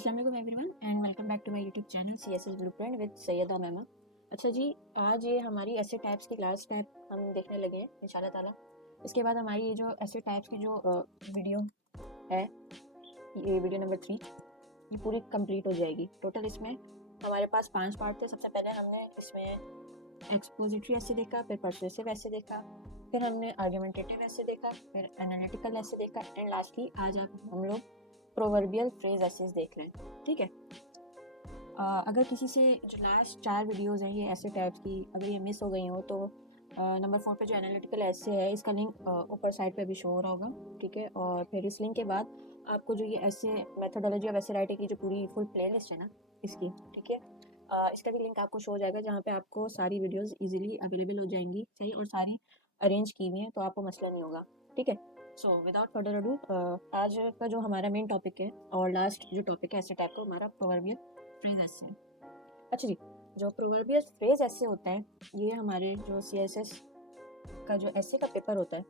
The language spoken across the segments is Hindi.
अस्सलाम वालेकुम everyone and welcome back to my YouTube channel CSS blueprint with Syeda मैमा। अच्छा जी, आज ये हमारी ऐसे टाइप्स की क्लास टाइप हम देखने लगे हैं इंशाल्लाह ताला। इसके बाद हमारी ये जो ऐसे टाइप्स की जो वीडियो है, ये वीडियो नंबर 3, ये पूरी कंप्लीट हो जाएगी। टोटल इसमें हमारे पास 5 पार्ट थे। सबसे पहले हमने इसमें एक्सपोजिटरी ऐसे देखा, फिर परसुएसिव ऐसे देखा, फिर हमने आर्गुमेंटेटिव ऐसे देखा, फिर एनालिटिकल ऐसे देखा एंड लास्टली आज हम लोग प्रोवर्बियल फ्रेज एसेस देख रहे हैं। ठीक है, अगर किसी से जो लास्ट 4 वीडियोस हैं ये ऐसे टाइप्स की अगर ये मिस हो गई हो तो नंबर 4 पे जो एनालिटिकल ऐसे है इसका लिंक ऊपर साइड पे भी शो हो रहा होगा। ठीक है, और फिर इस लिंक के बाद आपको जो ये ऐसे मेथोडोलॉजी ऑफ ऐसे राइटिंग की जो पूरी फुल प्लेलिस्ट है ना इसकी, ठीक है, इसका भी लिंक आपको शो हो जाएगा जहाँ पे आपको सारी वीडियोस इजीली अवेलेबल हो जाएंगी। सही, और सारी अरेंज की हुई हैं तो आपको मसला नहीं होगा। ठीक है, सो विदाउट फर्दर अडू आज का जो हमारा मेन टॉपिक है और लास्ट जो टॉपिक है ऐसे टाइप का हमारा प्रोवर्बियल फ्रेज ऐसे है। अच्छा जी, जो प्रोवर्बियल फ्रेज ऐसे होता है ये हमारे जो CSS का जो ऐसे का पेपर होता है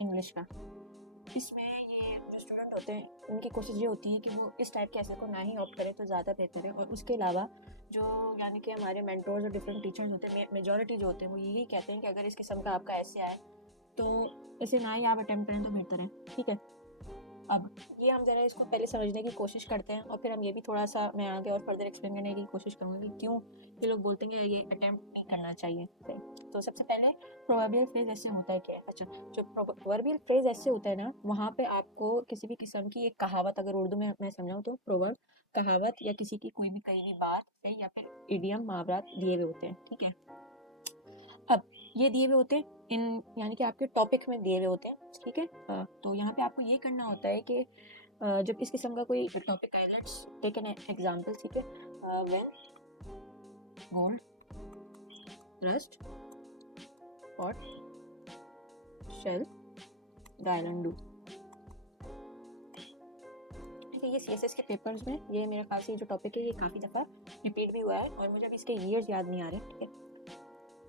इंग्लिश का, इसमें ये जो स्टूडेंट होते हैं उनकी कोशिश ये होती है कि वो इस टाइप के ऐसे को ना ही ऑप्ट करें तो ज़्यादा बेहतर है। और उसके अलावा जो यानी कि हमारे मेंटोर्स और डिफरेंट टीचर्स होते हैं, मेजॉरिटी जो होते हैं वो यही कहते हैं कि अगर इस किस्म का आपका ऐसे आए तो इसे ना ही आप अटेम्प्ट करें तो बेहतर है। ठीक है, अब ये हम जरा इसको पहले समझने की कोशिश करते हैं और फिर हम ये भी थोड़ा सा मैं आगे और फर्दर एक्सप्लेन करने की कोशिश करूँगी कि क्यों ये लोग बोलते हैं कि ये अटेम्प्ट नहीं करना चाहिए। तो सबसे पहले प्रोवर्बियल फ्रेज ऐसे होता है क्या? अच्छा, जो प्रोवर्बियल फ्रेज ऐसे होता है ना, वहाँ पे आपको किसी भी किस्म की एक कहावत, अगर उर्दू में मैं समझाऊँ तो प्रोवर्ब कहावत या किसी की कोई भी कही हुई बात है या फिर इडियम मुहावरात दिए हुए होते हैं। ठीक है, अब ये दिए हुए होते हैं इन यानी कि आपके टॉपिक में दिए हुए होते हैं। ठीक है, तो यहाँ पे आपको ये करना होता है कि जब इस किस्म का कोई टॉपिक आए, लेट्स टेक एन एग्जांपल। ठीक है, when gold rust what shall the iron do. ठीक है, ये CSS के पेपर्स में ये मेरे ख्याल से ये जो टॉपिक है ये काफ़ी दफ़ा रिपीट भी हुआ है और मुझे अभी इसके ईयर्स याद नहीं आ रहे। ठीक है,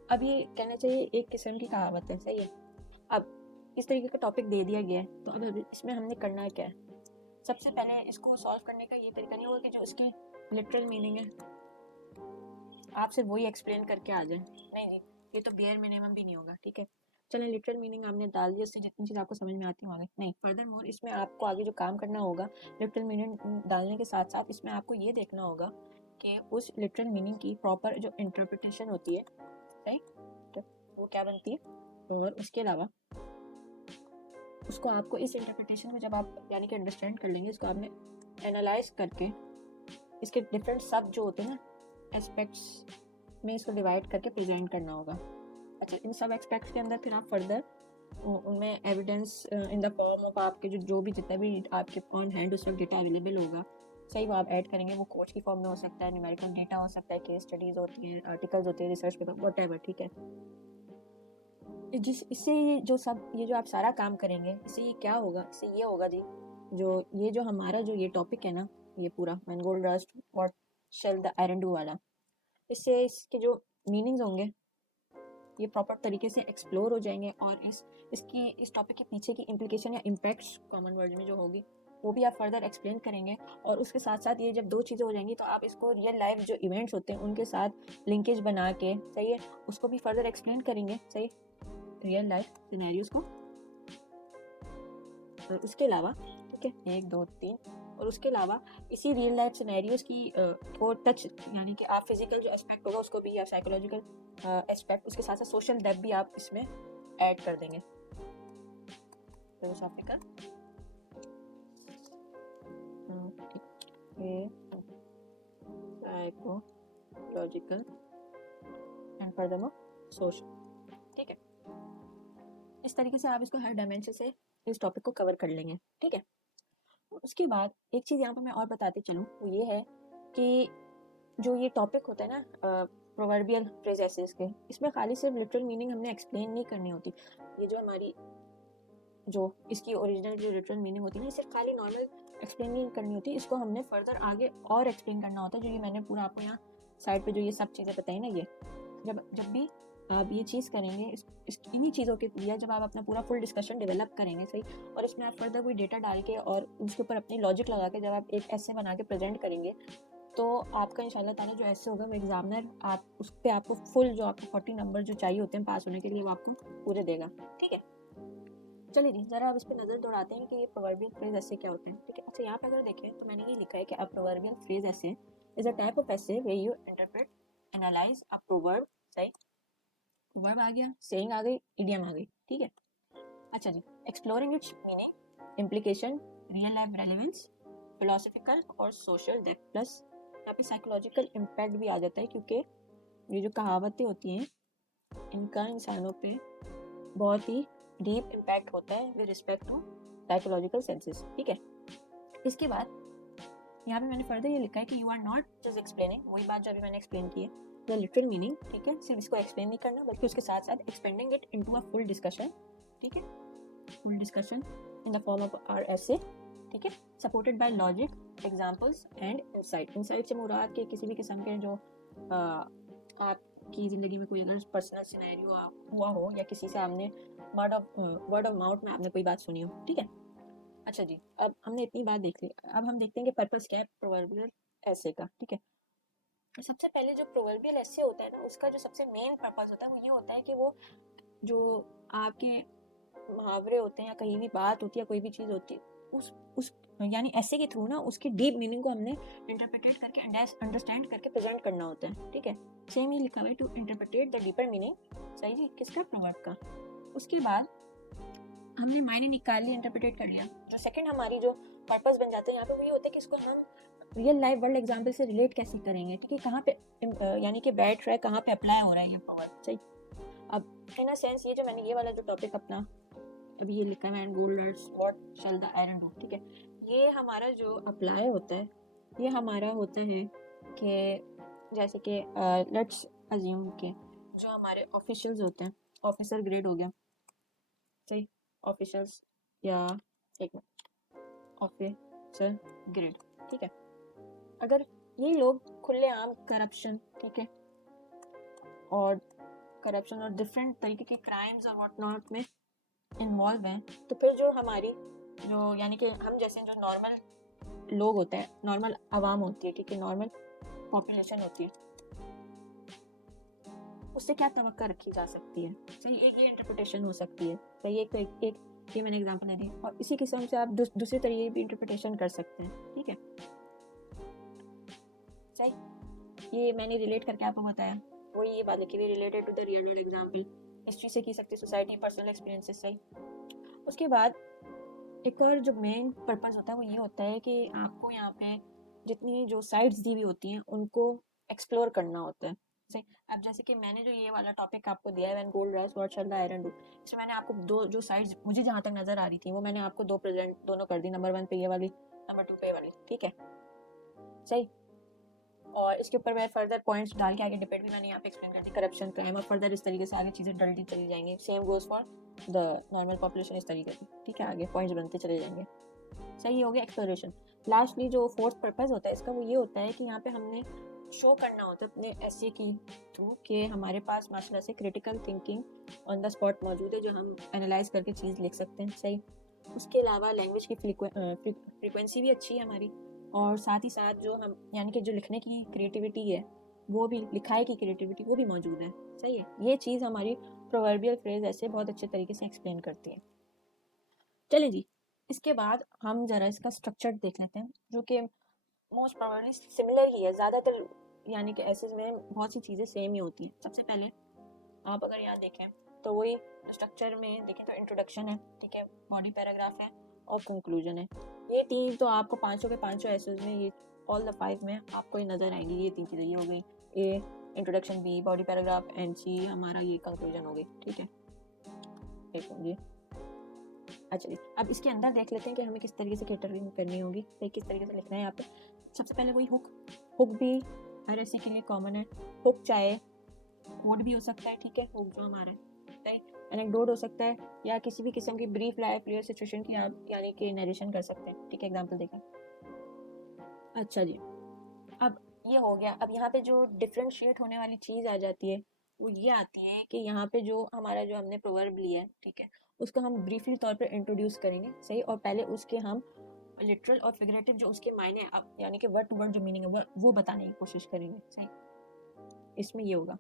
अब ये कहना चाहिए एक किस्म की कहावत है। सही है, अब इस तरीके का टॉपिक दे दिया गया है तो अब इसमें हमने करना क्या है? सबसे पहले इसको सॉल्व करने का ये तरीका नहीं होगा कि जो इसकी लिटरल मीनिंग है आप सिर्फ वही एक्सप्लेन करके आ जाए। नहीं जी, ये तो बेयर मिनिमम भी नहीं होगा। ठीक है, चलें लिटरल मीनिंग आपने डाल दी, उससे जितनी चीज़ आपको समझ में आती होंगी। नहीं, फर्दर मोर इसमें आपको आगे जो काम करना होगा लिटरल मीनिंग डालने के साथ साथ इसमें आपको ये देखना होगा कि उस लिटरल मीनिंग की प्रॉपर जो इंटरप्रिटेशन होती है, सही, तो वो क्या बनती है। और उसके अलावा उसको आपको इस इंटरप्रिटेशन को जब आप यानी कि अंडरस्टैंड कर लेंगे, इसको आपने एनालाइज करके इसके डिफरेंट सब जो होते हैं ना एस्पेक्ट्स में इसको डिवाइड करके प्रेजेंट करना होगा। अच्छा, इन सब एस्पेक्ट्स के अंदर फिर आप फर्दर उनमें evidence in the form of आपके जो भी जितना भी आपके ऑन हैंड उस वक्त डेटा अवेलेबल होगा, सही, वो आप ऐड करेंगे। वो कोच की फॉर्म में हो सकता है, न्यूमेरिकल डेटा हो सकता है, केस स्टडीज होती हैं, आर्टिकल्स होते हैं, रिसर्च पेपर, व्हाटएवर। ठीक है, जिस इससे ये जो आप सारा काम करेंगे इससे ये क्या होगा, इससे ये होगा जी, जो हमारा जो ये टॉपिक है ना, ये पूरा when gold rust what shall the iron do वाला, इससे इसके जो मीनिंग्स होंगे ये प्रॉपर तरीके से एक्सप्लोर हो जाएंगे और इस टॉपिक के पीछे की इम्प्लीकेशन या इम्पैक्ट्स कॉमन वर्ड में जो होगी वो भी आप फर्दर एक्सप्लेन करेंगे। और उसके साथ साथ ये जब दो चीज़ें हो जाएंगी तो आप इसको रियल लाइफ जो इवेंट्स होते हैं उनके साथ लिंकेज बना के, सही है, उसको भी फर्दर एक्सप्लेन करेंगे। सही, रियल लाइफ सिनेरियोज को। और उसके अलावा, ठीक है, 1 2 3, और उसके अलावा इसी रियल लाइफ सिनेरियोज की को टच यानी कि आप फिजिकल जो एस्पेक्ट होगा उसको भी, या साइकोलॉजिकल एस्पेक्ट, उसके साथ साथ सोशल डेप्थ भी आप इसमें ऐड कर देंगे। Philosophical, psychological and furthermore social. ठीक है, इस तरीके से आप इसको हर डायमेंशन से इस टॉपिक को कवर कर लेंगे। ठीक है, उसके बाद एक चीज़ यहाँ पर मैं और बताती चलूँ, वो ये है कि जो ये टॉपिक होता है ना प्रोवर्बियल फ्रेजेस के, इसमें खाली सिर्फ लिटरल मीनिंग हमने एक्सप्लेन नहीं करनी होती। ये जो हमारी जो इसकी ओरिजिनल जो लिटरल मीनिंग होती है ना, सिर्फ खाली नॉर्मल एक्सप्लेन नहीं करनी होती, इसको हमने फर्दर आगे और एक्सप्लेन करना होता है। जो ये मैंने पूरा आपको यहाँ साइड पे जो ये सब चीज़ें बताई ना, ये जब भी आप ये चीज़ करेंगे इन्हीं चीज़ों के दिया जब आप अपना पूरा फुल डिस्कशन डेवलप करेंगे, सही, और इसमें आप फर्दर कोई डेटा डाल के और उसके ऊपर अपनी लॉजिक लगा के जब आप एक ऐसे बना के प्रेजेंट करेंगे, तो आपका इंशाल्लाह ताला जो ऐसे होगा वो एग्जामिनर आप उस पर आपको फुल जो आपको 40 नंबर जो चाहिए होते हैं पास होने के लिए वो आपको पूरे देगा। ठीक है, चलिए जी ज़रा अब इस पर नज़र दौड़ाते हैं कि ये प्रोवर्बियल फ्रेज ऐसे क्या होते हैं। ठीक है, अच्छा यहाँ पे अगर देखें तो मैंने ये लिखा है कि अ प्रोवर्बियल फ्रेज ऐसे इज अ टाइप ऑफ ऐसे way you interpret analyse a proverb, सही, वर्ब आ गया, सेइंग आ गई, इडियम आ गई। ठीक है, अच्छा जी, exploring its meaning, implication, real life relevance, philosophical और सोशल डेप्थ, प्लस यहाँ पे साइकोलॉजिकल इम्पैक्ट भी आ जाता है, क्योंकि ये जो कहावतें होती हैं इनका इंसानों पे बहुत ही डीप इम्पैक्ट होता है with respect to psychological senses. ठीक है, इसके बाद यहाँ पे मैंने फर्दर ये लिखा है कि you are not just explaining, वही बात जो अभी मैंने एक्सप्लेन की है, द लिटरल मीनिंग। ठीक है, सिर्फ इसको एक्सप्लेन नहीं करना बल्कि उसके साथ साथ expanding it into a full discussion. ठीक है, full discussion in the form of an essay. ठीक है, supported by logic, examples and insight. Insight से मुराद के किसी भी किस्म के जो आपकी ज़िंदगी में कोई अगर पर्सनल सिनेरियो हुआ हो या किसी से आपने वर्ड ऑफ माउथ में आपने कोई बात सुनी हो। ठीक है, अच्छा जी, अब हमने इतनी बात देख ली, अब हम देखते हैं कि पर्पस क्या है प्रोवर्बियल ऐसे का। ठीक है, तो सबसे पहले जो प्रोवर्बियल ऐसे होता है ना, उसका जो सबसे मेन पर्पस होता है वो ये होता है कि वो जो आपके मुहावरे होते हैं या कहीं भी बात होती है, कोई भी चीज़ होती है, उस यानी ऐसे के थ्रू ना उसकी डीप मीनिंग को हमने इंटरप्रेटेट करके अंडरस्टैंड करके प्रेजेंट करना होता है। ठीक है, सेम ही लिखा हुआ है टू इंटरप्रेटेट द डीपर मीनिंग, सही जी, किसका, प्रोवर्ब का। उसके बाद हमने मायने निकाल लिया, इंटरप्रेटेट कर लिया, जो सेकंड हमारी जो पर्पस बन जाता है यहाँ पे वो ये होता है कि इसको हम रियल लाइफ वर्ल्ड एग्जाम्पल से रिलेट कैसे करेंगे। ठीक है, कहाँ पे यानी कि बैठ रहा है, कहाँ पे अप्लाई हो रहा है ये प्रोवर्ब, सही। अब इन अ सेंस ये जो मैंने ये वाला जो टॉपिक अपना अभी ये लिखा है, gold's what shall the iron do, ठीक है, ये हमारा जो अप्लाई होता है ये हमारा होता है कि जैसे कि लेट्स अज्यूम के जो हमारे ऑफिशियल्स होते हैं, ऑफिसर ग्रेड हो गया, सही, ऑफिशियल्स या एक मिनट ऑफिसर ग्रेड। ठीक है, अगर ये लोग खुलेआम करप्शन, ठीक है, और करप्शन और डिफरेंट तरीके के क्राइम्स और व्हाट नॉट में इन्वॉल्व हैं, तो फिर जो हमारी जो यानी कि हम जैसे जो नॉर्मल लोग होते हैं, नॉर्मल आवाम होती है, ठीक है, नॉर्मल पॉपुलेशन होती है, उससे क्या तवक्का रखी जा सकती है, सही, एक ये इंटरप्रिटेशन हो सकती है, सही, एक ये मैंने एग्जांपल दे दी, और इसी किस्म से आप दूसरे तरीके भी इंटरप्रिटेशन कर सकते हैं। ठीक है, सही, ये मैंने रिलेट करके आपको बताया, वही ये बात लिखी हुई related to the real world example, history से की सकती है, सोसाइटी, पर्सनल एक्सपीरियंसेस, सही। उसके बाद एक और जो मेन पर्पस होता है वो ये होता है कि आपको यहाँ पे जितनी जो साइट्स दी हुई होती हैं उनको एक्सप्लोर करना होता है, सही। अब जैसे कि मैंने जो ये वाला टॉपिक आपको दिया है, when gold rise what shall the iron do, इसमें मैंने आपको दो जो साइट्स मुझे जहाँ तक नजर आ रही थी वो मैंने आपको दो प्रेजेंट दोनों कर दी, नंबर 1 पे ये वाली, नंबर 2 पे ये वाली। ठीक है, सही, और इसके ऊपर मैं फर्दर पॉइंट्स डाल के आगे डिबेट भी मैंने यहाँ पे एक्सप्लेन कर दी, करप्शन, क्राइम, और फर्दर इस तरीके से आगे चीज़ें डलती चली जाएंगी, same goes for the normal population, इस तरीके से। ठीक है, आगे पॉइंट्स बनते चले जाएंगे, सही हो गया एक्सप्लोरेशन। लास्टली जो फोर्थ पर्पस होता है इसका वो ये होता है कि यहाँ पे हमने शो करना होता है अपने ऐसे की थ्रू कि हमारे पास माशाल्लाह से critical thinking on the spot मौजूद है, जो हम एनालाइज करके चीज़ लिख सकते हैं, सही। उसके अलावा लैंग्वेज की फ्रीक्वेंसी भी अच्छी है हमारी, और साथ ही साथ जो हम यानी कि जो लिखने की क्रिएटिविटी है वो भी, लिखाई की क्रिएटिविटी वो भी मौजूद है, सही है। ये चीज़ हमारी प्रोवर्बियल फ्रेज ऐसे बहुत अच्छे तरीके से एक्सप्लेन करती है। चलिए जी, इसके बाद हम ज़रा इसका स्ट्रक्चर देख लेते हैं, जो कि मोस्ट प्रोबेबली सिमिलर ही है ज़्यादातर, यानी कि ऐसे में बहुत सी चीज़ें सेम ही होती हैं। सबसे पहले आप अगर यहाँ देखें तो वही स्ट्रक्चर में देखें तो इंट्रोडक्शन है, ठीक है, बॉडी पैराग्राफ है और कंक्लूजन है। ये तीन तो आपको पाँचों के पाँचों एसेज में, ये ऑल द 5 में आपको ये नज़र आएंगी, ये तीन चीज़ें, ये हो गई A introduction, B body paragraph, and C हमारा ये कंक्लूजन हो गई। ठीक है, एक ये, अच्छा जी, अब इसके अंदर देख लेते हैं कि हमें किस तरीके से कैटरिंग करनी होगी, तो किस तरीके से लिखना है यहाँ पे। सबसे पहले वही हुक भी हर ऐसे के लिए कॉमन है, हुक चाहे कोड भी हो सकता है, ठीक है, हुक जो हमारा है, एनेक्डोट हो सकता है, या किसी भी किस्म की ब्रीफ लाइफ रियल सिचुएशन की आप यानी कि नरेशन कर सकते हैं। ठीक है, एग्जांपल देखें। अच्छा जी, अब ये हो गया। अब यहाँ पे जो डिफ्रेंशिएट होने वाली चीज़ आ जाती है वो ये आती है कि यहाँ पे जो हमारा जो हमने प्रोवर्ब लिया है, ठीक है, उसको हम ब्रीफली तौर पे इंट्रोड्यूस करेंगे, सही, और पहले उसके हम लिटरल और फिगरेटिव जो उसके मायने यानी कि वर्ड टू वर्ड जो मीनिंग है वो बताने की कोशिश करेंगे, सही। इसमें ये होगा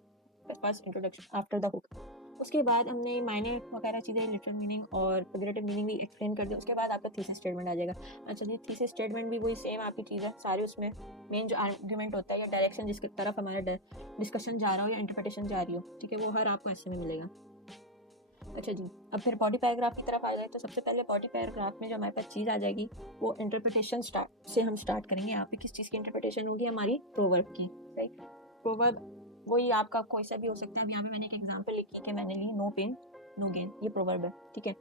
first introduction after the hook. उसके बाद हमने मायने वगैरह चीज़ें, लिटरल मीनिंग और फिगरेटिव मीनिंग भी एक्सप्लेन कर दिया। उसके बाद आपका थीसिस स्टेटमेंट आ जाएगा। अच्छा जी, थीसिस स्टेटमेंट भी वही सेम आपकी चीज़ है सारे। उसमें मेन जो आर्ग्यूमेंट होता है या डायरेक्शन जिसकी तरफ हमारा डिस्कशन जा रहा हो या इंटरप्रिटेशन जा रही हो, ठीक है, वो हर आपको ऐसे में मिलेगा। अच्छा जी, अब फिर बॉडी पैराग्राफ की तरफ आ जाए तो सबसे पहले बॉडी पैराग्राफ में जो हमारे पास चीज़ आ जाएगी वो इंटरप्रिटेशन से हम स्टार्ट करेंगे। यहाँ पे किस चीज़ की इंटरप्रिटेशन होगी? हमारी प्रोवर्ब की, राइट। प्रोवर्ब वही आपका कोई सा भी हो सकता है। अब यहाँ पे मैंने एक एग्जांपल लिखी कि मैंने ली नो पेन नो गेन, ये प्रोवर्ब है, ठीक है।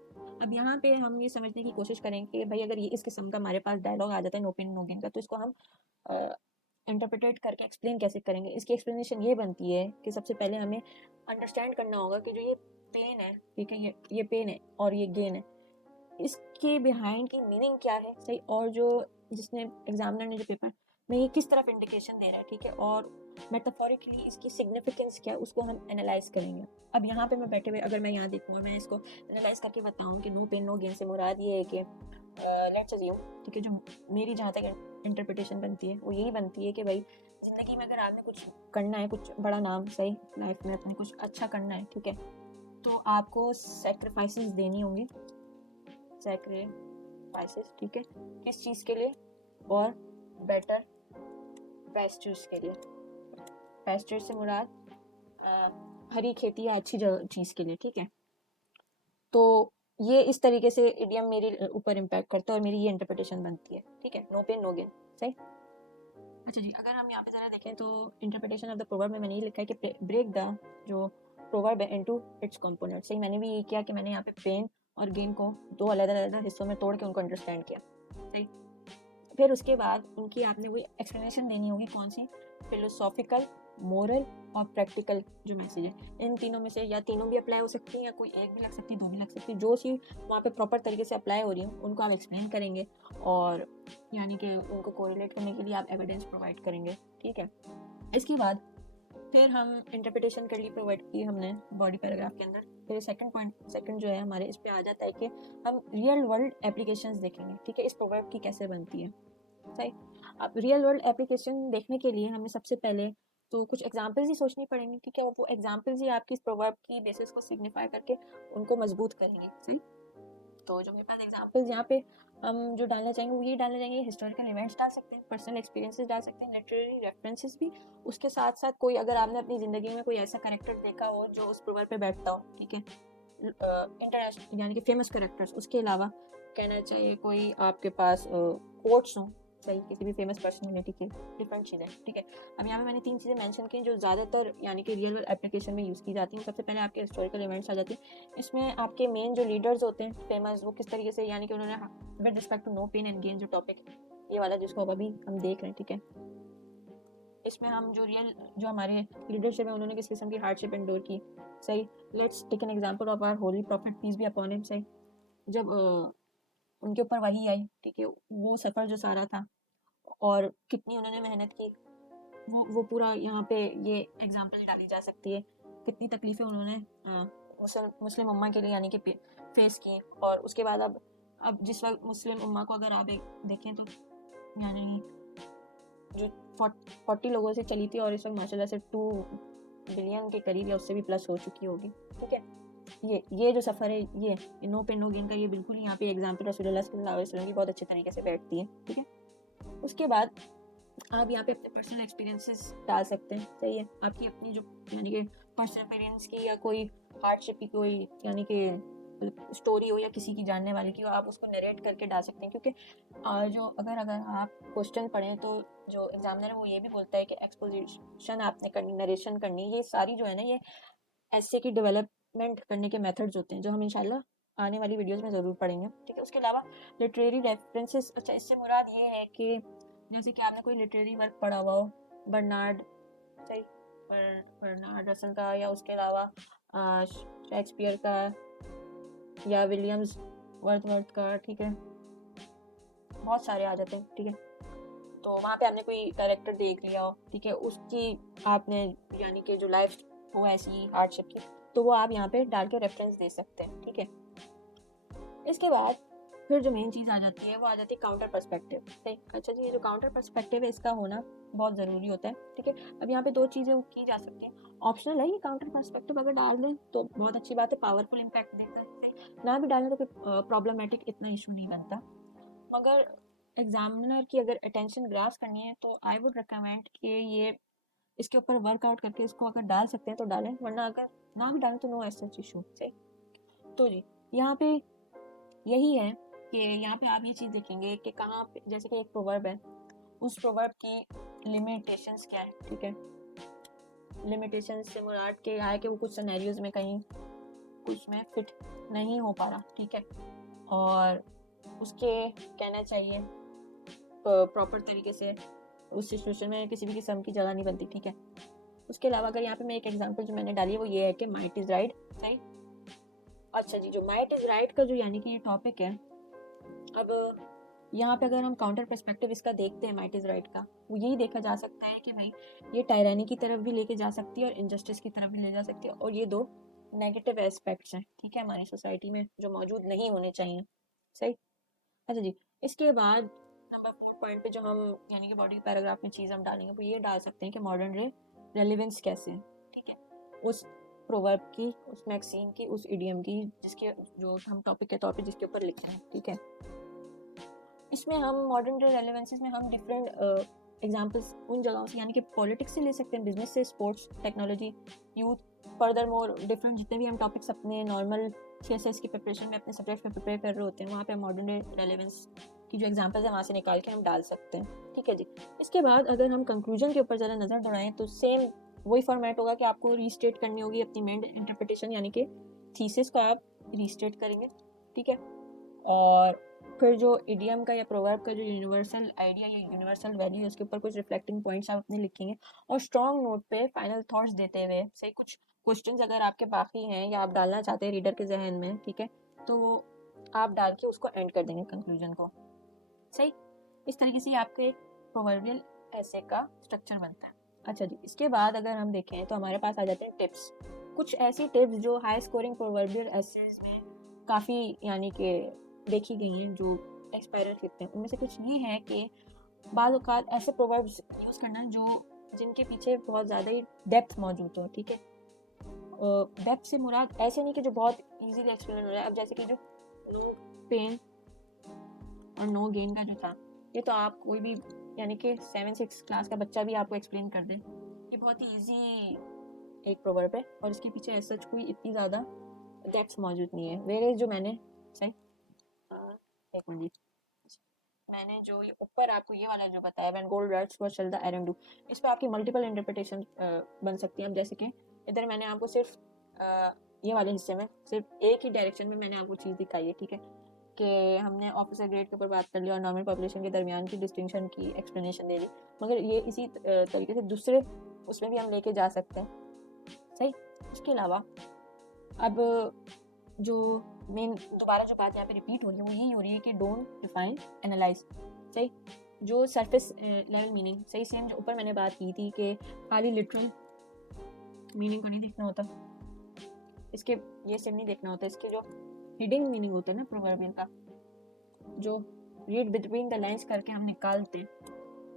अब यहाँ पे हम ये समझने की कोशिश करेंगे कि भाई अगर ये इस किस्म का हमारे पास डायलॉग आ जाता है नो पेन नो गेन का, तो इसको हम इंटरप्रेटेट करके एक्सप्लेन कैसे करेंगे। इसकी एक्सप्लेनेशन ये बनती है कि सबसे पहले हमें अंडरस्टैंड करना होगा कि जो ये पेन है, ठीक है, ये पेन है और ये गेन है, इसके बिहाइंड की मीनिंग क्या है, सही, और जो जिसने एग्जामिनर ने जो पेपर में ये किस तरफ इंडिकेशन दे रहा है, ठीक है, और मेटाफोरिकली इसकी सिग्निफिकेंस क्या है, उसको हम एनालाइज करेंगे। अब यहाँ पे मैं बैठे हुए अगर मैं यहाँ देखूँ और मैं इसको एनालाइज करके बताऊँ कि नो पेन नो गेन से मुराद ये है कि लेट्स अज्यूम, ठीक है, जो मेरी जहाँ तक इंटरप्रिटेशन बनती है वो यही बनती है कि भाई ज़िंदगी में अगर आपने कुछ करना है, कुछ बड़ा नाम, सही, लाइफ में अपने कुछ अच्छा करना है, ठीक है, तो आपको सेक्रीफाइसेस देनी होंगी, सैक्रिफाइसेस, ठीक है, किस चीज़ के लिए? और बेटर पेस्चर्स के लिए। पेस्चर से मुराद हरी खेती या अच्छी चीज़ के लिए, ठीक है। तो ये इस तरीके से इडियम मेरे ऊपर इम्पैक्ट करता है और मेरी ये इंटरप्रिटेशन बनती है, ठीक है, नो पेन नो गेन, सही। अच्छा जी, अगर हम यहाँ पे ज़रा देखें तो इंटरप्रिटेशन ऑफ द प्रोवर्ब में मैंने ये लिखा है कि ब्रेक द जो प्रोवर्ब है इनटू इट्स कंपोनेंट, सही। मैंने भी ये किया कि मैंने यहाँ पे पेन और गेन को दो अलग अलग हिस्सों में तोड़ के उनको अंडरस्टैंड किया, सही। फिर उसके बाद उनकी आपने वही एक्सप्लेनेशन देनी होगी, कौन सी? फिलोसॉफिकल, मोरल और प्रैक्टिकल जो मैसेज है, इन तीनों में से या तीनों भी अप्लाई हो सकती है या कोई एक भी लग सकती है, दो भी लग सकती है। जो सी वहाँ पे प्रॉपर तरीके से अप्लाई हो रही है उनको आप एक्सप्लेन करेंगे और यानी कि उनको कोरिलेट करने के लिए आप एविडेंस प्रोवाइड करेंगे, ठीक है। इसके बाद फिर हम इंटरप्रिटेशन कर ली, प्रोवाइड की हमने बॉडी पैराग्राफ के अंदर। फिर सेकंड जो है हमारे इस पे आ जाता है कि हम रियल वर्ल्ड एप्लीकेशंस देखेंगे, ठीक है, इस प्रोवर्ब की कैसे बनती है, सही। अब रियल वर्ल्ड एप्लीकेशन देखने के लिए हमें सबसे पहले तो कुछ एग्जाम्पल्स ही सोचनी पड़ेंगी, ठीक है। वो एग्जाम्पल्स ही आपकी इस प्रोवर्ब की बेसिस को सिग्निफाई करके उनको मजबूत करेंगे, सही। तो जो मेरे पास एग्जाम्पल्स यहाँ पे हम जो डालना चाहेंगे वो ये डालना चाहेंगे, हिस्टोरिकल इवेंट्स डाल सकते हैं, पर्सनल एक्सपीरियंसेस डाल सकते हैं, लिटरेरी रेफरेंसेस भी। उसके साथ साथ कोई अगर आपने अपनी ज़िंदगी में कोई ऐसा करेक्टर देखा हो जो उस प्रोवर्ब पे बैठता हो, ठीक है, इंटरनेशनल यानी कि फेमस करेक्टर्स। उसके अलावा कहना चाहिए कोई आपके पास कोट्स हों, सही, किसी भी फेमस पर्सनैलिटी की, डिफरेंट चीज़ें, ठीक है। अब यहाँ पे मैंने 3 चीज़ें मेंशन की जो ज़्यादातर यानी कि रियल वर्ल्ड एप्लीकेशन में यूज़ की जाती हैं। सबसे पहले आपके हिस्टोरिकल इवेंट्स आ जाते हैं। इसमें आपके मेन जो लीडर्स होते हैं फेमस, वो किस तरीके से यानी कि उन्होंने with respect to no pain and gain जो टॉपिक ये वाला जिसको अभी हम देख रहे हैं, ठीक है, इसमें हम जो हमारे लीडरशिप है उन्होंने किस किस्म की हार्डशिप एंडोर की, सही। Let's take an example of our holy prophet peace be upon him, सही। जब उनके ऊपर वही आई, ठीक है, वो सफ़र जो सारा था और कितनी उन्होंने मेहनत की, वो पूरा यहाँ पे ये एग्जांपल डाली जा सकती है। कितनी तकलीफ़ें उन्होंने मुस्लिम उम्मा के लिए यानी कि फेस की। और उसके बाद अब जिस वक्त मुस्लिम उम्मा को अगर आप देखें तो यानी जो 40 लोगों से चली थी और इस वक्त माशाल्लाह से 2 बिलियन के करीब या उससे भी प्लस हो चुकी होगी, ठीक है। ये जो सफ़र है ये नो पेन नो गेन का ये बिल्कुल यहाँ पे एग्जाम्पल रसूलुल्लाह सल्लल्लाहु अलैहि वसल्लम की बहुत अच्छे तरीके से बैठती है, ठीक है। उसके बाद आप यहाँ पे अपने पर्सनल एक्सपीरियंसेस डाल सकते हैं, सही है। आपकी अपनी जो यानी कि पर्सनल एक्सपीरियंस की या कोई हार्डशिप की कोई यानी कि स्टोरी हो या किसी की जानने वाले की हो, आप उसको नरेट करके डाल सकते हैं। क्योंकि जो अगर आप क्वेश्चन पढ़ें तो जो एग्जामिनर है वो ये भी बोलता है कि एक्सपोजिशन आपने करनी, नरेशन करनी, ये सारी जो है ना ये ऐसे की डेवलपमेंट करने के मेथड्स होते हैं जो हम इंशाल्लाह आने वाली वीडियोस में ज़रूर पढ़ेंगे, ठीक है। उसके अलावा लिटरेरी रेफरेंसेस, अच्छा, इससे मुराद ये है कि जैसे कि आपने कोई लिटरेरी वर्क पढ़ा हुआ हो, बर्नार्ड, सही, बर्नार्ड रसल का, या उसके अलावा शेक्सपियर का या विलियम्स वर्थ का, ठीक है, बहुत सारे आ जाते हैं, ठीक है। तो वहाँ पे आपने कोई कैरेक्टर देख लिया हो, ठीक है, उसकी आपने यानी कि जो लाइफ हो ऐसी हार्डशिप की, तो वो आप यहाँ पे डाल के रेफरेंस दे सकते हैं, ठीक है। इसके बाद फिर जो मेन चीज़ आ जाती है वो आ जाती है काउंटर पर्सपेक्टिव, ठीक। अच्छा जी, ये जो काउंटर पर्सपेक्टिव है इसका होना बहुत ज़रूरी होता है, ठीक है। अब यहाँ पे दो चीज़ें वो की जा सकती हैं, ऑप्शनल है ये काउंटर पर्सपेक्टिव, अगर डाल दें तो बहुत अच्छी बात है, पावरफुल इम्पैक्ट दे सकते हैं, ना भी डालें तो कोई प्रॉब्लमेटिक इतना इशू नहीं बनता। मगर एग्जामिनर की अगर अटेंशन ग्रास्प करनी है तो आई वुड रिकमेंड कि ये इसके ऊपर वर्कआउट करके इसको अगर डाल सकते हैं तो डालें, वरना अगर ना भी डालें तो नो ऐसा इशू, सही। तो जी यहाँ पे यही है कि यहाँ पे आप ये चीज़ देखेंगे कि कहाँ पे, जैसे कि एक प्रोवर्ब है, उस प्रोवर्ब की लिमिटेशंस क्या है, ठीक है। लिमिटेशंस से मुराद के है कि वो कुछ सिनेरियोज में कहीं कुछ में फिट नहीं हो पा रहा, ठीक है, और उसके कहना चाहिए प्रॉपर तरीके से उस सिचुएशन में किसी भी किस्म की जगह नहीं बनती, ठीक है। उसके अलावा अगर यहाँ पे मैं एक एग्जांपल जो मैंने डाली है वो ये है कि माइट इज राइट, सही। अच्छा जी, जो माइट इज राइट का जो यानी कि ये टॉपिक है, अब यहाँ पे अगर हम काउंटर पर्सपेक्टिव इसका देखते हैं माइट इज राइट का, वो यही देखा जा सकता है कि भाई ये टायरानी की तरफ भी लेके जा सकती है और इनजस्टिस की तरफ भी ले जा सकती है, और ये दो नेगेटिव एस्पेक्ट्स हैं, ठीक है, हमारी सोसाइटी में जो मौजूद नहीं होने चाहिए, सही। अच्छा जी, इसके बाद नंबर 4 पॉइंट पे जो हम यानी कि बॉडी पैराग्राफ में चीज़ हम डालेंगे वो ये डाल सकते हैं कि मॉडर्न डे रेलिवेंस कैसे है, ठीक है, उस प्रोवर्ब की, उस मैक्सिम की, उस इडियम की, जिसके जो हम टॉपिक के तौर पे जिसके ऊपर लिख रहे हैं, ठीक है। इसमें हम मॉडर्न डे रेलेवेंसेस में हम डिफरेंट एग्जांपल्स उन जगहों से यानी कि पॉलिटिक्स से ले सकते हैं, बिजनेस से, sports, technology, youth, further more different जितने भी हम टॉपिक्स अपने नॉर्मल सीएसएस की प्रिपरेशन में अपने सब्जेक्ट में प्रिपेयर कर रहे होते हैं, वहाँ पे मॉडर्न डे रेलेवेंस की जो एग्जांपल्स है वहाँ से निकाल के हम डाल सकते हैं, ठीक है जी। इसके बाद अगर हम कंक्लूजन के ऊपर ज़रा नज़र दौड़ाएं तो सेम वही फॉर्मेट होगा कि आपको रीस्टेट करनी होगी अपनी मेन इंटरप्रिटेशन, यानी कि थीसिस को आप रीस्टेट करेंगे, ठीक है। और फिर जो इडियम का या प्रोवर्ब का जो यूनिवर्सल आइडिया या यूनिवर्सल वैल्यू है उसके ऊपर कुछ रिफ्लेक्टिंग पॉइंट्स आप अपने लिखेंगे, और स्ट्रॉन्ग नोट पे फाइनल थॉट्स देते हुए सही कुछ क्वेश्चंस अगर आपके बाकी हैं या आप डालना चाहते हैं रीडर के जहन में, ठीक है, तो वो आप डाल के उसको एंड कर देंगे कंक्लूजन को, सही। इस तरीके से आपका एक प्रोवर्बियल ऐसे का स्ट्रक्चर बनता है। अच्छा जी, इसके बाद अगर हम देखें तो हमारे पास आ जाते हैं टिप्स, कुछ ऐसी टिप्स जो हाई स्कोरिंग प्रोवर्बियल एसेज में काफ़ी यानी कि देखी गई हैं, जो एक्सपायरल लिखते हैं, उनमें से कुछ ये है कि बाज़ औक़ात ऐसे प्रोवर्ब्स यूज़ करना जो जिनके पीछे बहुत ज़्यादा ही डेप्थ मौजूद हो, ठीक है। डेप्थ से मुराद ऐसे नहीं कि जो बहुत इजीली एक्सप्लेन हो रहा है, अब जैसे कि जो नो पेन और नो गेन का जो था, ये तो आप कोई भी यानी कि 7-6 क्लास का बच्चा भी आपको एक्सप्लेन कर दे, ये बहुत ही ईजी एक प्रोवर्ब है और इसके पीछे ऐसा कोई इतनी ज़्यादा डेप्थ मौजूद नहीं है। वेयर जो मैंने सही एक मिनट, मैंने जो ये ऊपर आपको ये वाला जो बताया when gold रट्स what shall the iron do, इस पे आपकी मल्टीपल इंटरप्रिटेशन बन सकती है। अब जैसे कि इधर मैंने आपको सिर्फ ये वाले हिस्से में सिर्फ एक ही डायरेक्शन में मैंने आपको चीज़ दिखाई है, ठीक है, कि हमने ऑफिसर ग्रेड के ऊपर बात कर ली और नॉर्मल पॉपुलेशन के दरमियान की डिस्टिंक्शन की एक्सप्लेनेशन दे दी, मगर ये इसी तरीके से दूसरे उसमें भी हम लेके जा सकते हैं, सही। इसके अलावा अब जो मेन दोबारा जो बात यहाँ पे रिपीट हो रही है वो यही हो रही है कि डोंट डिफाइन एनालाइज, सही। जो सरफेस लेवल मीनिंग, सही, सेम जो ऊपर मैंने बात की थी कि खाली लिटरल मीनिंग को नहीं देखना होता, इसके ये सिर्फ नहीं देखना होता, इसके जो हिडन मीनिंग होता है ना प्रोवर्बियल का, जो रीड बिटवीन द लाइंस करके हम निकालते हैं,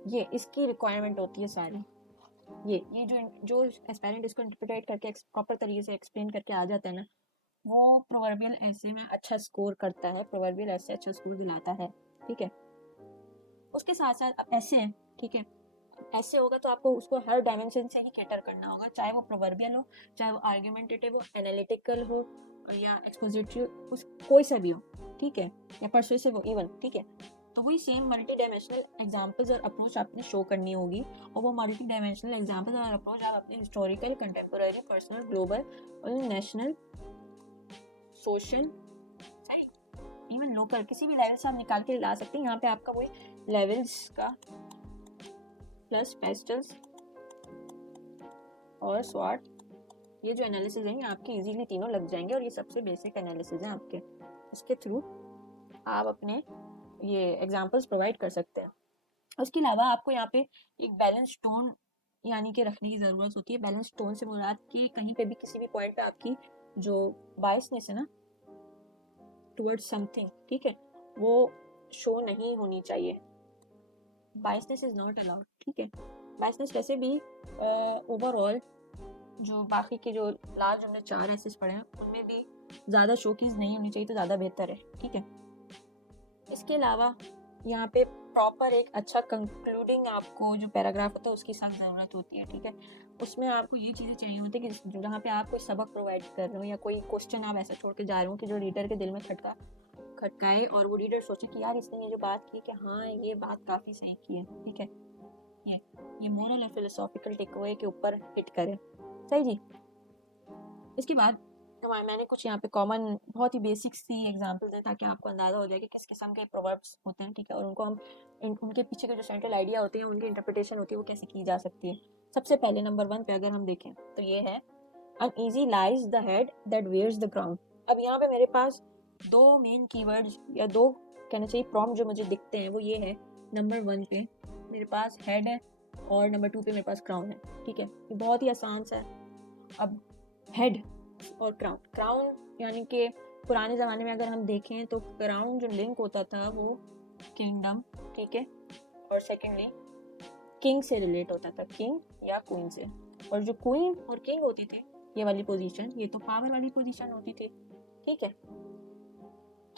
ये इसकी रिक्वायरमेंट होती है सारी। ये जो एस्पायरेंट इसको इंटरप्रेट करके प्रॉपर तरीके से एक्सप्लेन करके आ जाता है ना, वो प्रोवर्बियल ऐसे में अच्छा स्कोर करता है, प्रोवर्बियल ऐसे अच्छा स्कोर दिलाता है, ठीक है। उसके साथ साथ अब ऐसे है, ठीक है, ऐसे होगा तो आपको उसको हर डायमेंशन से ही कैटर करना होगा, चाहे वो प्रोवर्बियल हो, चाहे वो आर्ग्यूमेंटेटिव हो, एनालिटिकल हो या एक्सपोजिटरी, उस कोई सा भी हो, ठीक है, या पर्सुएसिव हो इवन, ठीक है। तो वही सेम मल्टी डायमेंशनल एग्जांपल्स और अप्रोच आपने शो करनी होगी, और वो मल्टी डायमेंशनल एग्जांपल्स और अप्रोच आप अपने हिस्टोरिकल, कंटेम्पोररी, पर्सनल, ग्लोबल और नेशनल, सोशल, सही, इवन लोकल, किसी भी लेवल से आप निकाल के ला सकते हैं। यहाँ पे आपका वही लेवल्स का प्लस पेस्टल्स और स्वाट, ये जो एनालिसिस है आपके इजीली तीनों लग जाएंगे, और ये सबसे बेसिक एनालिसिस है आपके, इसके थ्रू आप अपने ये एग्जांपल्स प्रोवाइड कर सकते हैं। उसके अलावा आपको यहाँ पे एक बैलेंस टोन यानी कि रखने की ज़रूरत होती है। बैलेंस टोन से मुराद कि कहीं पे भी किसी भी पॉइंट पे आपकी जो बायसनेस है ना टुवर्ड्स समथिंग, ठीक है, वो शो नहीं होनी चाहिए। बायसनेस इज नॉट अलाउड, ठीक है। बायसनेस वैसे भी ओवरऑल जो बाकी के जो लार्ज हमने 4 एसेस पढ़े हैं उनमें भी ज़्यादा शोकीज नहीं होनी चाहिए तो ज़्यादा बेहतर है, ठीक है। इसके अलावा यहाँ पे प्रॉपर एक अच्छा कंक्लूडिंग आपको जो पैराग्राफ होता है उसकी सख्त ज़रूरत होती है, ठीक है। उसमें आपको ये चीज़ें चाहिए होती है कि जहाँ पे आप कोई सबक प्रोवाइड कर रहे हो या कोई क्वेश्चन आप ऐसा छोड़ के जा रहे हो कि जो रीडर के दिल में खटकाए और वो रीडर सोचे कि यार इसने ये जो बात की कि हाँ ये बात काफ़ी सही की है, ठीक है। ये मोरल और फिलोसॉफिकल टेकअवे के ऊपर हिट करे, सही जी। इसके बाद मैंने कुछ यहाँ पे कॉमन बहुत ही बेसिक सी एग्जांपल्स हैं ताकि आपको अंदाज़ा हो जाए कि किस किस्म के प्रोवर्ब्स होते हैं, ठीक है, और उनको हम उनके पीछे के जो सेंट्रल आइडिया होते हैं उनकी इंटरप्रिटेशन होती है वो कैसे की जा सकती है। सबसे पहले नंबर 1 पे अगर हम देखें तो ये है uneasy lies the head that wears the crown. अब यहाँ पे मेरे पास 2 मेन कीवर्ड्स या 2 कहना चाहिए प्रॉम्प्ट जो मुझे दिखते हैं वो ये है, नंबर 1 पे मेरे पास हेड है और नंबर 2 पे मेरे पास क्राउन है, ठीक है। ये बहुत ही आसान सा है। अब हेड और क्राउन यानी कि पुराने ज़माने में अगर हम देखें तो क्राउन जो लिंक होता था वो किंगडम, ठीक है, और सेकेंडली किंग से रिलेट होता था, किंग या क्वीन से। और जो क्वीन और किंग होती थी ये वाली पोजीशन, ये तो पावर वाली पोजीशन होती थी, ठीक है।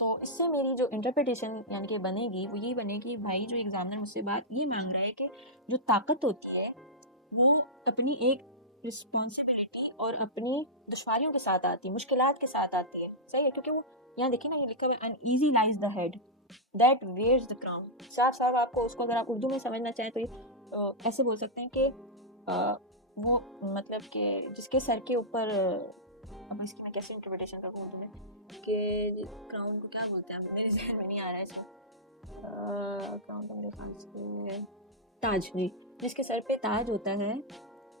तो इससे मेरी जो इंटरप्रिटेशन यानी कि बनेगी वो ये बनेगी, भाई जो एग्जामिनर मुझसे बात ये मांग रहा है कि जो ताकत होती है वो अपनी एक रिस्पॉन्सिबिलिटी और अपनी दुश्वारियों के साथ आती है, मुश्किलात के साथ आती है, सही है। क्योंकि वो यहाँ देखिए ना, ये लिखा हुआ है uneasy lies the head that wears the crown. साफ साफ आपको उसको अगर आप उर्दू में समझना चाहें तो ये ऐसे बोल सकते हैं कि वो मतलब कि जिसके सर के ऊपर अब इसकी मैं कैसे इंटरप्रिटेशन करूँ उर्दू में कि क्राउन को क्या बोलते हैं, मेरे जहन में नहीं आ रहा है इसमें। क्राउन तो मेरे पास ताज, जी, जिसके सर पे ताज होता है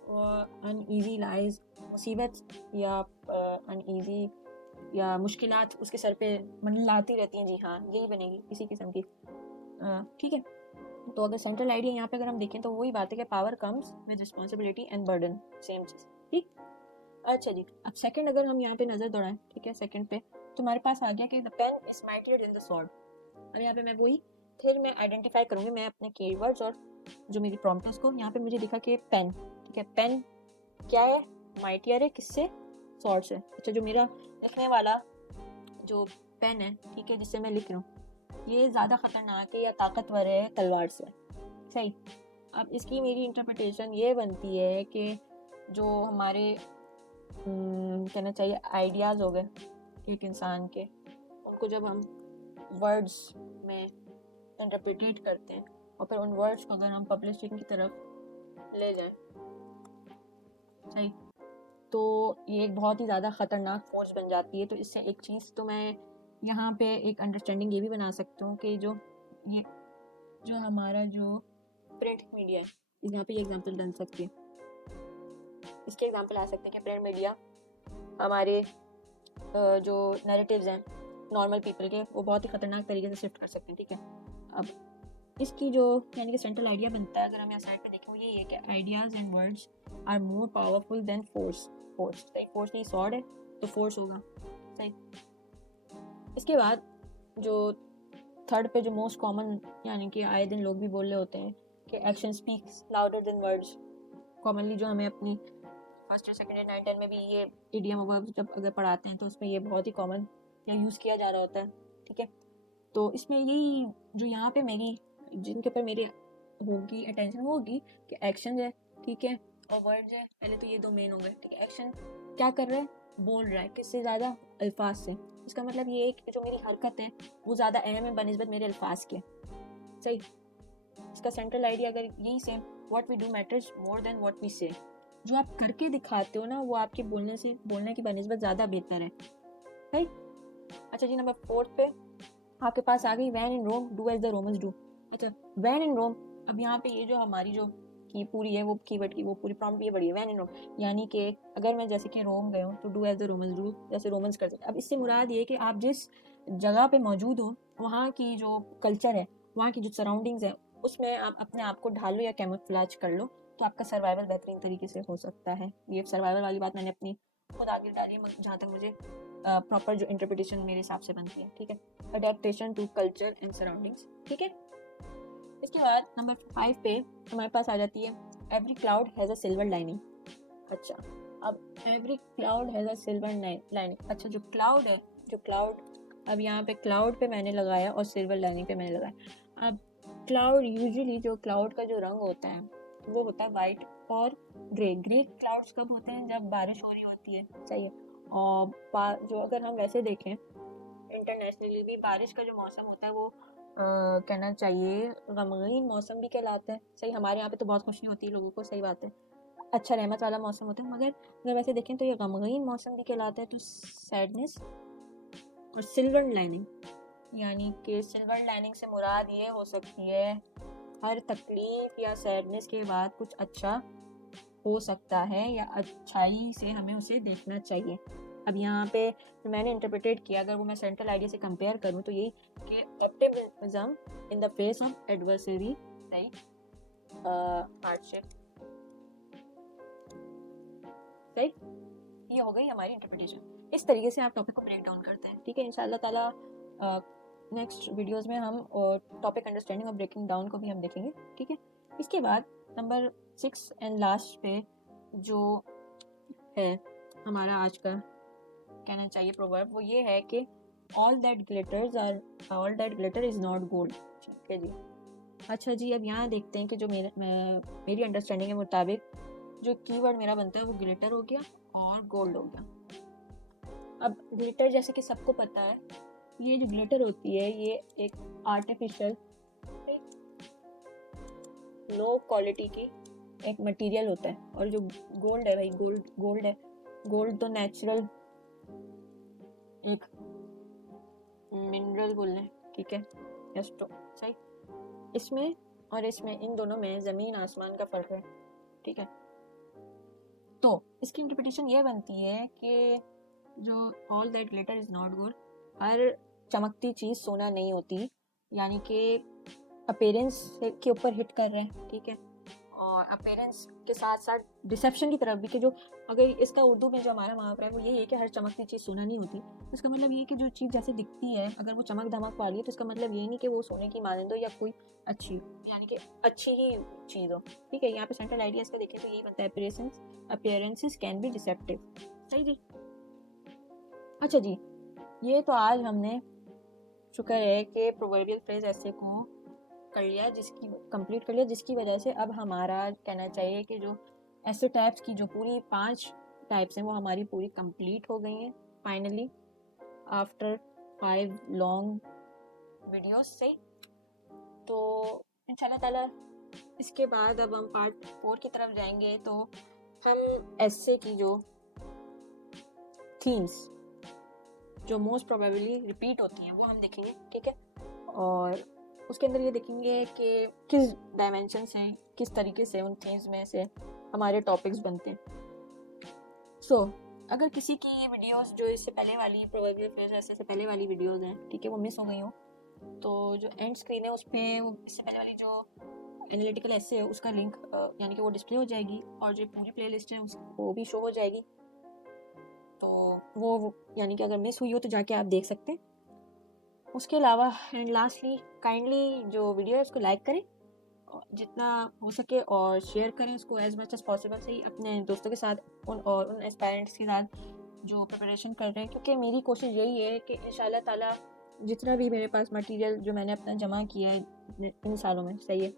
अनईजी लाइज, मुसीबत या अनईजी या मुश्किलात उसके सर पे मंडलाती रहती हैं, जी हाँ यही बनेगी इसी किस्म की, ठीक है। तो अगर सेंट्रल आइडिया यहाँ पे अगर हम देखें तो वही बात है कि power comes with responsibility and burden, same चीज, ठीक। अच्छा जी, अब सेकंड अगर हम यहाँ पे नजर दौड़ाएं, ठीक है, सेकंड पे तो हमारे पास आ गया कि the pen is mightier than the sword. और यहाँ पे मैं वही फिर मैं आइडेंटिफाई करूंगी मैं अपने कीवर्ड्स और जो मेरी प्रॉम्प्ट है उसको। यहाँ पे मुझे दिखा कि पेन, ठीक है, पेन क्या है, माइटियर है किससे, स्वॉर्ड से। अच्छा, जो मेरा लिखने वाला जो पेन है, ठीक है, जिससे मैं लिख रहा हूँ ये ज़्यादा ख़तरनाक है या ताकतवर है तलवार से, सही। अब इसकी मेरी इंटरप्रिटेशन ये बनती है कि जो हमारे कहना चाहिए आइडियाज़ हो गए एक इंसान के, उनको जब हम वर्ड्स में इंटरप्रिटेट करते हैं और फिर उन वर्ड्स को अगर हम पब्लिशिंग की तरफ ले जाएं, सही, तो ये एक बहुत ही ज़्यादा ख़तरनाक फोर्स बन जाती है। तो इससे एक चीज़ तो मैं यहाँ पे एक अंडरस्टैंडिंग ये भी बना सकती हूँ कि ये जो हमारा जो प्रिंट मीडिया है, यहाँ पे ये एग्जांपल बन सकती है, इसके एग्जांपल आ सकते हैं कि प्रिंट मीडिया हमारे जो नैरेटिव्स हैं नॉर्मल पीपल के वो बहुत ही ख़तरनाक तरीके से शिफ्ट कर सकते हैं, ठीक है। अब इसकी जो यानी कि सेंट्रल आइडिया बनता है अगर हम यहाँ साइड पे देखें वो ये है कि ideas and words are more powerful than force. सही, फोर्स नहीं, स्वॉर्ड है तो फोर्स होगा, सही। इसके बाद जो थर्ड पे जो मोस्ट कॉमन यानी कि आए दिन लोग भी बोल रहे होते हैं कि action speaks louder than words. Commonly जो हमें अपनी फर्स्ट या सेकेंड या 9 10 में भी ये इडियम वर्ब जब अगर पढ़ाते हैं तो उसमें ये बहुत ही कॉमन या यूज़ किया जा रहा होता है, ठीक है। तो इसमें यही जो यहाँ पे मेरी जिनके ऊपर मेरी होगी अटेंशन होगी कि एक्शन है, ठीक है, और वर्ड है, पहले तो ये 2 मेन हो गए, ठीक है। एक्शन क्या कर रहा है, बोल रहा है, किससे ज़्यादा, अल्फाज से। इसका मतलब ये है कि जो मेरी हरकत है वो ज़्यादा अहम है बनिस्बत मेरे अल्फाज के, सही। इसका सेंट्रल आइडिया अगर यही same, what we do matters more than what we say. जो आप करके दिखाते हो ना वो आपके बोलने की बनिस्बत ज़्यादा बेहतर है, सही। अच्छा जी, नंबर 4 पे आपके पास आ गई when in Rome do as the Romans do. अच्छा, वैन इन रोम, अब यहाँ पे ये जो हमारी जो की पूरी है वो कीवर्ड की वो पूरी प्रॉम्प्ट ये बड़ी है वैन इन रोम, यानी कि अगर मैं जैसे कि रोम गए हूँ तो do as the Romans do, जैसे रोमन्स करते। अब इससे मुराद ये कि आप जिस जगह पे मौजूद हो वहाँ की जो कल्चर है, वहाँ की जो सराउंडिंग्स है उसमें आप अपने आप को ढालो या कैमोफ्लेज कर लो, तो आपका सर्वाइवल बेहतरीन तरीके से हो सकता है। ये सर्वाइवल वाली बात मैंने अपनी खुद आगे डाली है, जहाँ तक मुझे प्रॉपर जो इंटरप्रिटेशन मेरे हिसाब से बनती है, ठीक है। Adaptation to culture and surroundings, ठीक है। इसके बाद नंबर 5 पे हमारे पास आ जाती है every cloud has a silver lining. अच्छा, अब every cloud has a silver lining. अच्छा, जो क्लाउड अब यहाँ पे क्लाउड पे मैंने लगाया और सिल्वर लाइनिंग पे मैंने लगाया। अब क्लाउड, यूजुअली जो क्लाउड का जो रंग होता है वो होता है वाइट और ग्रे क्लाउड्स कब होते हैं? जब बारिश हो रही होती है, सही है। और जो अगर हम वैसे देखें इंटरनेशनली भी, बारिश का जो मौसम होता है वो कहना चाहिए गमगीन मौसम भी कहलाता है, सही। हमारे यहाँ पे तो बहुत खुशी होती है लोगों को, सही बात है, अच्छा रहमत वाला मौसम होता है, मगर अगर वैसे देखें तो ये गमगीन मौसम भी कहलाता है। तो सैडनेस और सिल्वर लाइनिंग, यानी कि सिल्वर लाइनिंग से मुराद ये हो सकती है हर तकलीफ या सैडनेस के बाद कुछ अच्छा हो सकता है या अच्छाई से हमें उसे देखना चाहिए। अब यहाँ पे जो मैंने इंटरप्रेटेट किया, अगर वो मैं सेंट्रल आइडिया से कंपेयर करूँ तो यही कि optimism in the face of adversary, सही, हार्डशिप, सही। ये हो गई हमारी इंटरप्रिटेशन। इस तरीके से आप टॉपिक को ब्रेक डाउन करते हैं, ठीक है। इंशाल्लाह ताला नेक्स्ट वीडियोस में हम टॉपिक अंडरस्टैंडिंग और ब्रेकिंग डाउन को भी हम देखेंगे, ठीक है। इसके बाद नंबर 6 एंड लास्ट पे जो है हमारा आज का कहना चाहिए प्रोवर्ब, वो ये है कि all that glitter is not gold, ठीक है जी। अच्छा जी, अब यहाँ देखते हैं कि जो मेरी अंडरस्टैंडिंग के मुताबिक जो कीवर्ड मेरा बनता है वो ग्लिटर हो गया और गोल्ड हो गया। अब ग्लिटर, जैसे कि सबको पता है, ये जो ग्लिटर होती है ये एक आर्टिफिशियल लो क्वालिटी की एक मटेरियल होता है, और जो गोल्ड है भाई, गोल्ड तो नेचुरल एक मिनरल बोल रहे हैं, ठीक है, यस तो सही। इसमें और इसमें, इन दोनों में ज़मीन आसमान का फ़र्क है, ठीक है। तो इसकी इंटरप्रिटेशन ये बनती है कि जो all that glitter is not gold, हर चमकती चीज़ सोना नहीं होती, यानी कि अपीयरेंस के ऊपर हिट कर रहे हैं, ठीक है। और अपीयरेंस के साथ साथ डिसेप्शन की तरफ भी, कि जो अगर इसका उर्दू में जो हमारा मुहावरा है वो यही है कि हर चमकती चीज़ सोना नहीं होती। तो इसका मतलब ये है कि जो चीज़ जैसे दिखती है, अगर वो चमक धमक वाली है तो इसका मतलब ये नहीं कि वो सोने की मानंद हो या कोई अच्छी, यानी कि अच्छी ही चीज़ हो, ठीक है। यहाँ पे सेंट्रल आइडिया इसका देखें तो यही बनता है, अपीयरेंसेस कैन बी डिसेप्टिव, सही जी। अच्छा जी, ये तो आज हमने, शुक्र है कि प्रोवर्बियल फ्रेज ऐसे को कंप्लीट कर लिया, जिसकी वजह से अब हमारा कहना चाहिए कि जो ऐसे टाइप्स की जो पूरी 5 टाइप्स हैं वो हमारी पूरी कंप्लीट हो गई हैं फाइनली, आफ्टर 5 लॉन्ग वीडियोस से। तो इंशाल्लाह ताला इसके बाद अब हम पार्ट 4 की तरफ जाएंगे, तो हम ऐसे की जो थीम्स जो मोस्ट प्रोबेबली रिपीट होती हैं वो हम देखेंगे, ठीक है। और उसके अंदर ये देखेंगे कि किस डायमेंशन से, किस तरीके से उन थीम्स में से हमारे टॉपिक्स बनते हैं। सो अगर किसी की ये वीडियोस जो इससे पहले वाली प्रोबेबली फ्रेज ऐसे से पहले वाली वीडियोस हैं, ठीक है, वो मिस हो गई हो, तो जो एंड स्क्रीन है उस पर इससे पहले वाली जो एनालिटिकल ऐसे है उसका लिंक यानी कि वो डिस्प्ले हो जाएगी, और जो पूरी प्लेलिस्ट है उसको भी शो हो जाएगी। तो वो यानी कि अगर मिस हुई हो तो जाके आप देख सकते हैं। उसके अलावा एंड लास्टली, काइंडली जो वीडियो है उसको लाइक करें जितना हो सके, और शेयर करें उसको एज मच एज पॉसिबल, सही, अपने दोस्तों के साथ उन एस्पायरेंट्स के साथ जो प्रिपरेशन कर रहे हैं, क्योंकि मेरी कोशिश यही है कि इंशाल्लाह ताला जितना भी मेरे पास मटेरियल जो मैंने अपना जमा किया है इन सालों में, सही है,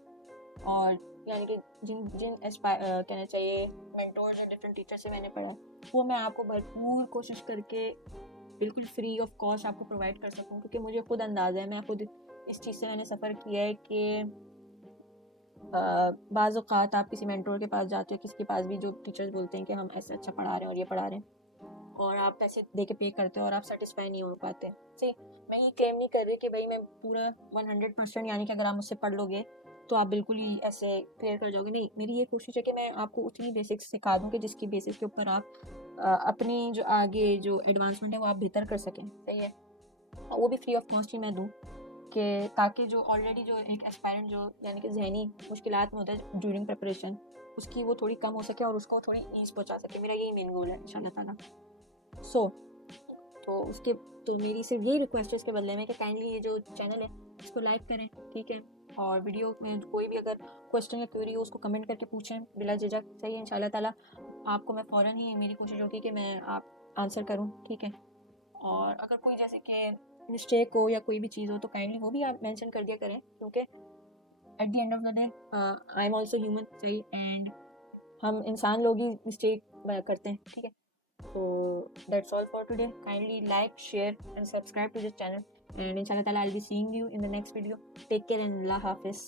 और यानी कि जिन जिन कहना चाहिए मेंटोर्स एंड डिफरेंट टीचर से मैंने पढ़ा, वो मैं आपको भरपूर कोशिश करके बिल्कुल फ्री ऑफ कॉस्ट आपको प्रोवाइड कर सकूं, क्योंकि मुझे खुद अंदाज़ा है, मैं खुद इस चीज़ से मैंने सफ़र किया है कि बाज़ औक़ात आप किसी मेंटोर के पास जाते हो, किसी के पास भी, जो टीचर्स बोलते हैं कि हम ऐसे अच्छा पढ़ा रहे हैं और ये पढ़ा रहे हैं, और आप पैसे दे के पे करते हो और आप सेटिस्फाई नहीं हो पाते, सही। मैं ये क्लेम नहीं कर रही कि भाई मैं पूरा 100%, यानी कि अगर आप मुझसे पढ़ लोगे तो आप बिल्कुल ही ऐसे क्लियर कर जाओगे, नहीं। मेरी ये कोशिश है कि मैं आपको उतनी बेसिक्स सिखा दूँ कि जिसकी बेसिस के ऊपर आप अपनी जो आगे जो एडवांसमेंट है वो आप बेहतर कर सकें, सही है, और वो भी फ्री ऑफ कॉस्ट ही मैं दूँ, कि ताकि जो ऑलरेडी जो एक एस्पायरेंट जो यानी कि ज़हनी मुश्किलात में होता है ड्यूरिंग प्रिपरेशन, उसकी वो थोड़ी कम हो सके और उसको थोड़ी ईज़ पहुंचा सके। मेरा यही मेन गोल है इंशाल्लाह ताला। सो तो मेरी सिर्फ यही रिक्वेस्ट है इसके बदले में कि काइंडली ये जो चैनल है इसको लाइक करें, ठीक है, और वीडियो में कोई भी अगर क्वेश्चन या क्वेरी हो उसको कमेंट करके पूछें बिला झिझक, सही है। इंशाल्लाह ताला आपको मैं फ़ौरन ही, मेरी कोशिश होगी कि मैं आप आंसर करूं, ठीक है। और अगर कोई जैसे कि मिस्टेक हो या कोई भी चीज़ हो तो काइंडली वो भी आप मेंशन कर दिया करें, क्योंकि at the end of the day I am also human, सही, एंड हम इंसान लोग ही मिस्टेक करते हैं, ठीक है। So that's all for today. Kindly like, share and subscribe to this channel. And inshallah ta'ala I'll be seeing you in the next video. Take care and Allah Hafiz.